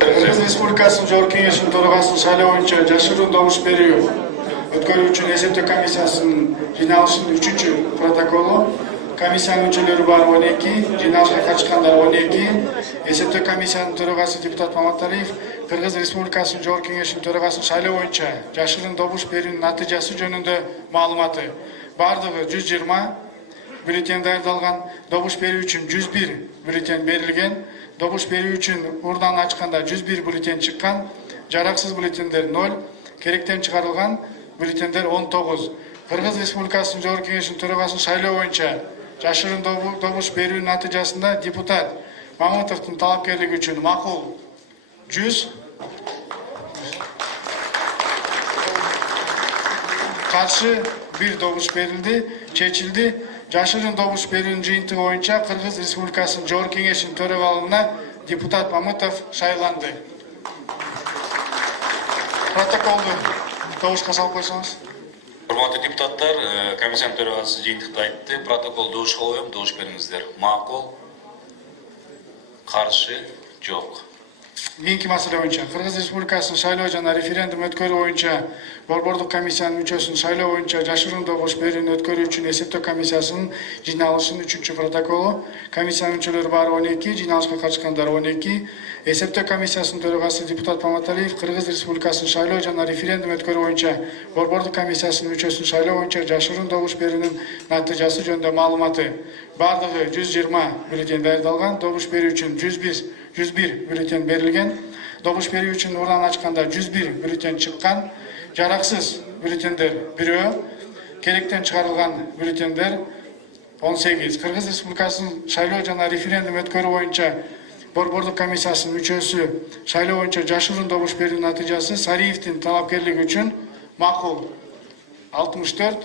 Кыргыз Республикасынын Жогорку Кеңешинин төрагасынын шайлоо боюнча жашыруун добуш берүү өткөрүү үчүн эсептөө комиссиясынын жыйналышынын 3-чү протоколу. Комиссиянын мүчөлөрү бар 12, жыйналышка катышкандар 12, эсептөө комиссиянын төрагасы депутат Маматалиев Кыргыз Республикасынын Жогорку Кеңешинин төрагасынын шайлоо боюнча жашыруун добуш берүүнүн натыйжасы жөнүндө маалыматы. Бардыгы 120 бюллетень даярдалган, добуш берүү үчүн 101 бюллетень берилген, добуш берүү үчүн урдан ачканда 101 бюллетень чыккан, жараксыз бюллетендер 0, керектен чыгарылган бюллетендер 19. Кыргыз Республикасынын Жогорку Кеңешинин төрагасынын шайлоо боюнча жашыруун добуш берүүнүн натыйжасында депутат Мамытовдун талапкерлиги үчүн макул 100, каршы 1 добуш берилди, чечилди. Жашыруун добуш берүүнүн жыйынтыгы боюнча Кыргыз Республикасынын Жогорку Кеңешинин төрагалыгына депутат Мамытов шайланды. Протоколду добушка салып койсоңуз. Урматтуу депутаттар, комиссиянын төрагасы жыйынтыкта айтты. Протокол добушка коем, добуш бериңиздер. Макул, каршы, жок. Кийинки маселе боюнча Кыргыз Республикасынын шайлоо жана референдум өткөрүү боюнча Борбордук комиссиянын мүчөсүнүн шайлоо боюнча жашыруун добуш берүүнү өткөрүү үчүн эсептөө комиссиясынын жыйналышынын 3-чү протоколу. Комиссиянын мүчөлөрү баары 12, жыйналышка катышкандар 12. Эсептөө комиссиясынын төрагасы депутат Маматалиев Кыргыз Республикасынын шайлоо жана референдум өткөрүү боюнча Борбордук комиссиясынын мүчөсүнүн шайлоо боюнча жашыруун добуш берүүнүн натыйжасы жөнүндө маалыматы. Бардыгы 120 бюллетень даярдалган, добуш берүү үчүн 101 бюллетень берилген, добуш берүү үчүн урдан ачканда 101 бюллетень чыккан, жараксыз бюллетендер 1, керектен чыгарылган бюллетендер 18. Кыргыз Республикасынын шайлоо жана референдум өткөрүү боюнча Борбордук комиссиясынын мүчөсү шайлоо боюнча жашыруун добуш берүүнүн натыйжасы Сариевдин талапкерлиги үчүн макул 64,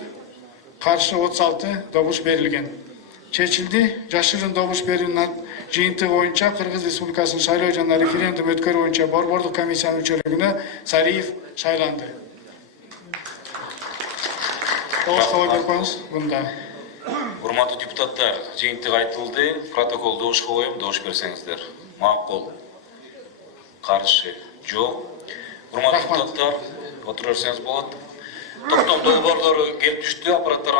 каршы 36 добуш берилген. Чечилди. Жашыруун добуш берүүнүн жыйынтыгы боюнча Кыргыз Республикасынын шайлоо жана референдум өткөрүү боюнча Борбордук комиссиянын мүчөлүгүнө Сариев шайланды. Добушка ой берип коюңуз. Мында. Урматтуу депутаттар, жыйынтык айтылды. Протокол добушка коем, добуш берсеңиздер. Макул, каршы, жок. Урматтуу депутаттар, отура берсеңиз болот. Токтом долбоорлору келип түштү, аппараттар